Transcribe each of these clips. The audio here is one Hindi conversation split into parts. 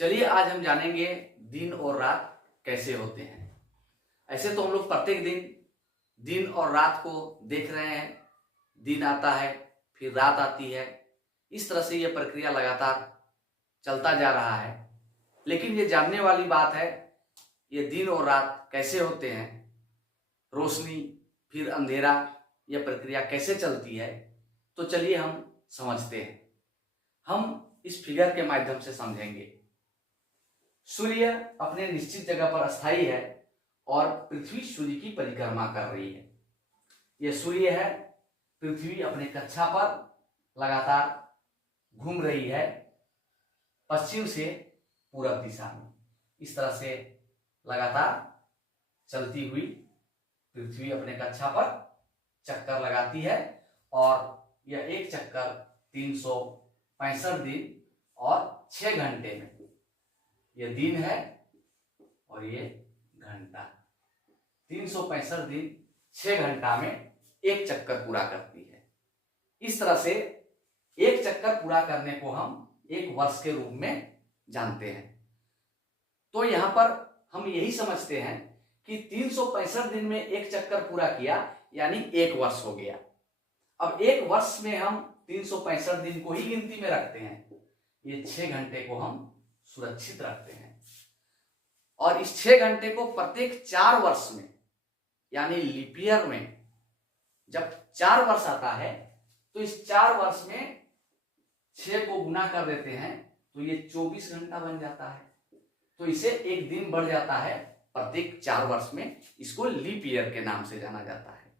चलिए आज हम जानेंगे दिन और रात कैसे होते हैं। ऐसे तो हम लोग प्रत्येक दिन दिन और रात को देख रहे हैं। दिन आता है, फिर रात आती है। इस तरह से यह प्रक्रिया लगातार चलता जा रहा है। लेकिन ये जानने वाली बात है, ये दिन और रात कैसे होते हैं, रोशनी फिर अंधेरा, यह प्रक्रिया कैसे चलती है। तो चलिए हम समझते हैं। हम इस फिगर के माध्यम से समझेंगे। सूर्य अपने निश्चित जगह पर अस्थायी है और पृथ्वी सूर्य की परिक्रमा कर रही है। यह सूर्य है, पृथ्वी अपने कक्षा पर लगातार घूम रही है पश्चिम से पूरब दिशा में। इस तरह से लगातार चलती हुई पृथ्वी अपने कक्षा पर चक्कर लगाती है और यह एक चक्कर 365 दिन और 6 घंटे में, यह दिन है और ये घंटा, 365 दिन 6 घंटा में एक चक्कर पूरा करती है। इस तरह से एक चक्कर पूरा करने को हम एक वर्ष के रूप में जानते हैं। तो यहां पर हम यही समझते हैं कि 365 दिन में एक चक्कर पूरा किया यानी एक वर्ष हो गया। अब एक वर्ष में हम 365 दिन को ही गिनती में रखते हैं। ये 6 घंटे को हम सुरक्षित रखते हैं और इस 6 घंटे को प्रत्येक 4 वर्ष में यानी लीप ईयर में जब 4 वर्ष आता है तो इस 4 वर्ष में 6 को गुना कर देते हैं तो ये 24 घंटा बन जाता है। तो इसे एक दिन बढ़ जाता है प्रत्येक 4 वर्ष में। इसको लीप ईयर के नाम से जाना जाता है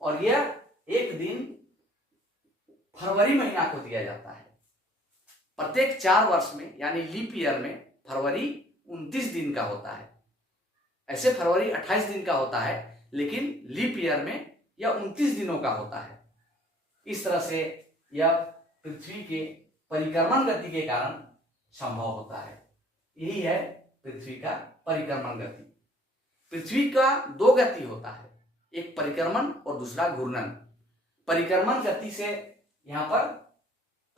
और यह एक दिन फरवरी महीना को दिया जाता है। प्रत्येक 4 वर्ष में यानी लीप ईयर में फरवरी 29 दिन का होता है। ऐसे फरवरी 28 दिन का होता है, लेकिन लीप ईयर में यह 29 दिनों का होता है। इस तरह से यह पृथ्वी के परिक्रमण गति के कारण संभव होता है। यही है पृथ्वी का परिक्रमण गति। पृथ्वी का 2 गति होता है, एक परिक्रमण और दूसरा घूर्णन। परिक्रमण गति से यहां पर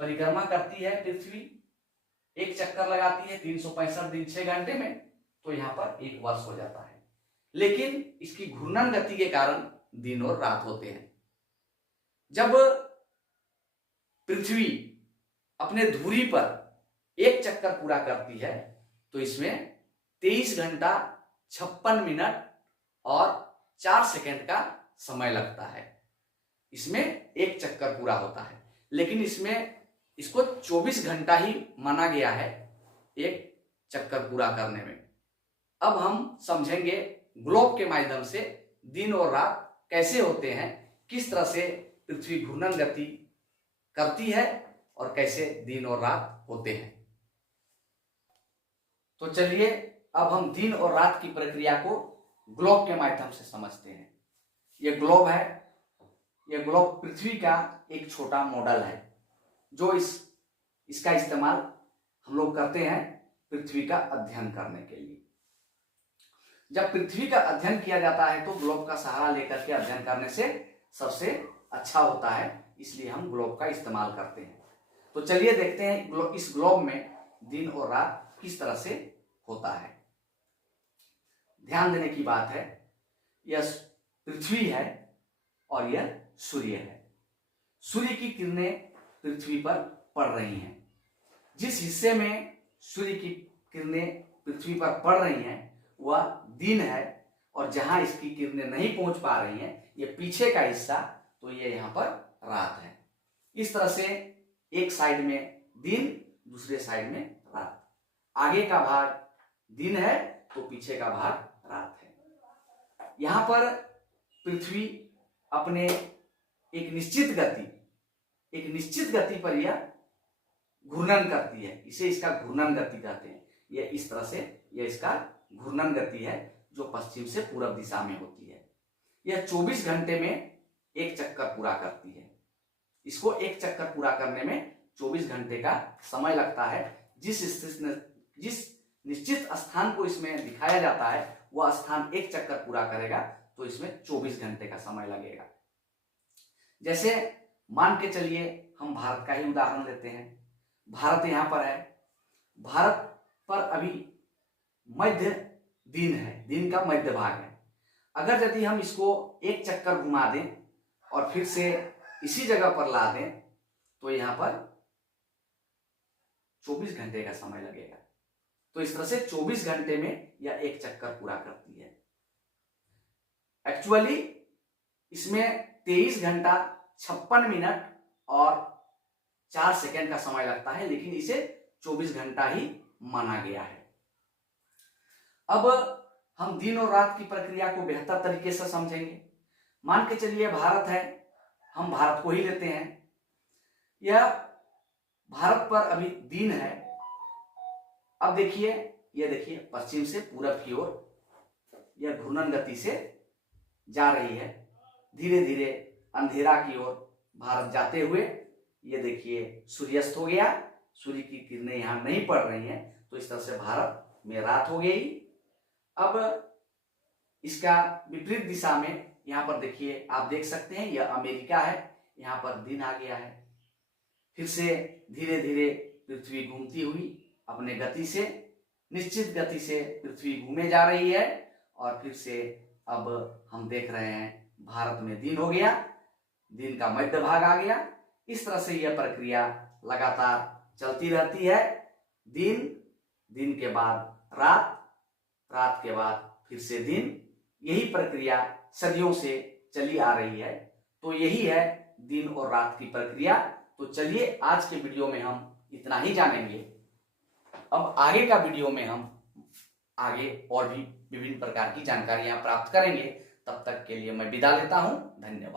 परिक्रमा करती है पृथ्वी, एक चक्कर लगाती है 365 दिन 6 घंटे में, तो यहां पर एक वर्ष हो जाता है। लेकिन इसकी घूर्णन गति के कारण दिन और रात होते हैं। जब पृथ्वी अपने धुरी पर एक चक्कर पूरा करती है तो इसमें 23 घंटा 56 मिनट और 4 सेकंड का समय लगता है। इसमें एक चक्कर पूरा होता है, लेकिन इसको 24 घंटा ही माना गया है एक चक्कर पूरा करने में। अब हम समझेंगे ग्लोब के माध्यम से दिन और रात कैसे होते हैं, किस तरह से पृथ्वी घूर्णन गति करती है और कैसे दिन और रात होते हैं। तो चलिए अब हम दिन और रात की प्रक्रिया को ग्लोब के माध्यम से समझते हैं। यह ग्लोब है, यह ग्लोब पृथ्वी का एक छोटा मॉडल है जो इसका इस्तेमाल हम लोग करते हैं पृथ्वी का अध्ययन करने के लिए। जब पृथ्वी का अध्ययन किया जाता है तो ग्लोब का सहारा लेकर के अध्ययन करने से सबसे अच्छा होता है, इसलिए हम ग्लोब का इस्तेमाल करते हैं। तो चलिए देखते हैं इस ग्लोब में दिन और रात किस तरह से होता है। ध्यान देने की बात है, यह पृथ्वी है और यह सूर्य है। सूर्य की किरणें पृथ्वी पर पड़ रही हैं। जिस हिस्से में सूर्य की किरणें पृथ्वी पर पड़ रही हैं वह दिन है और जहां इसकी किरणें नहीं पहुंच पा रही हैं, ये पीछे का हिस्सा, तो ये यहां पर रात है। इस तरह से एक साइड में दिन, दूसरे साइड में रात। आगे का भाग दिन है तो पीछे का भाग रात है। यहां पर पृथ्वी अपने एक निश्चित गति पर यह घूर्णन करती है। इसे इसका घूर्णन गति कहते हैं। यह इस तरह से यह इसका घूर्णन गति है जो पश्चिम से पूरब दिशा में होती है। यह 24 घंटे में एक चक्कर पूरा करती है। इसको एक चक्कर पूरा करने में 24 घंटे का समय लगता है। जिस निश्चित स्थान को इसमें दिखाया जाता है वह स्थान एक चक्कर पूरा करेगा तो इसमें 24 घंटे का समय लगेगा। जैसे मान के चलिए हम भारत का ही उदाहरण लेते हैं। भारत यहाँ पर है। भारत पर अभी मध्य दिन है, दिन का मध्य भाग है। अगर यदि हम इसको एक चक्कर घुमा दें और फिर से इसी जगह पर ला दें तो यहां पर 24 घंटे का समय लगेगा। तो इस तरह से 24 घंटे में यह एक चक्कर पूरा करती है। एक्चुअली इसमें 23 घंटा 56 मिनट और 4 सेकंड का समय लगता है, लेकिन इसे 24 घंटा ही माना गया है। अब हम दिन और रात की प्रक्रिया को बेहतर तरीके से समझेंगे। मान के चलिए भारत है, हम भारत को ही लेते हैं। यह भारत पर अभी दिन है। अब देखिए, यह देखिए पश्चिम से पूरब की ओर यह घूर्णन गति से जा रही है। धीरे धीरे अंधेरा की ओर भारत जाते हुए ये देखिए सूर्यास्त हो गया। सूर्य की किरणें यहां नहीं पड़ रही हैं, तो इस तरह से भारत में रात हो गई। अब इसका विपरीत दिशा में यहां पर देखिए, आप देख सकते हैं यह अमेरिका है, यहां पर दिन आ गया है। फिर से धीरे धीरे पृथ्वी घूमती हुई अपने गति से, निश्चित गति से पृथ्वी घूमे जा रही है और फिर से अब हम देख रहे हैं भारत में दिन हो गया, दिन का मध्य भाग आ गया। इस तरह से यह प्रक्रिया लगातार चलती रहती है। दिन, दिन के बाद रात, रात के बाद फिर से दिन। यही प्रक्रिया सदियों से चली आ रही है। तो यही है दिन और रात की प्रक्रिया। तो चलिए आज के वीडियो में हम इतना ही जानेंगे। अब आगे का वीडियो में हम आगे और भी विभिन्न प्रकार की जानकारियां प्राप्त करेंगे। तब तक के लिए मैं विदा लेता हूं। धन्यवाद।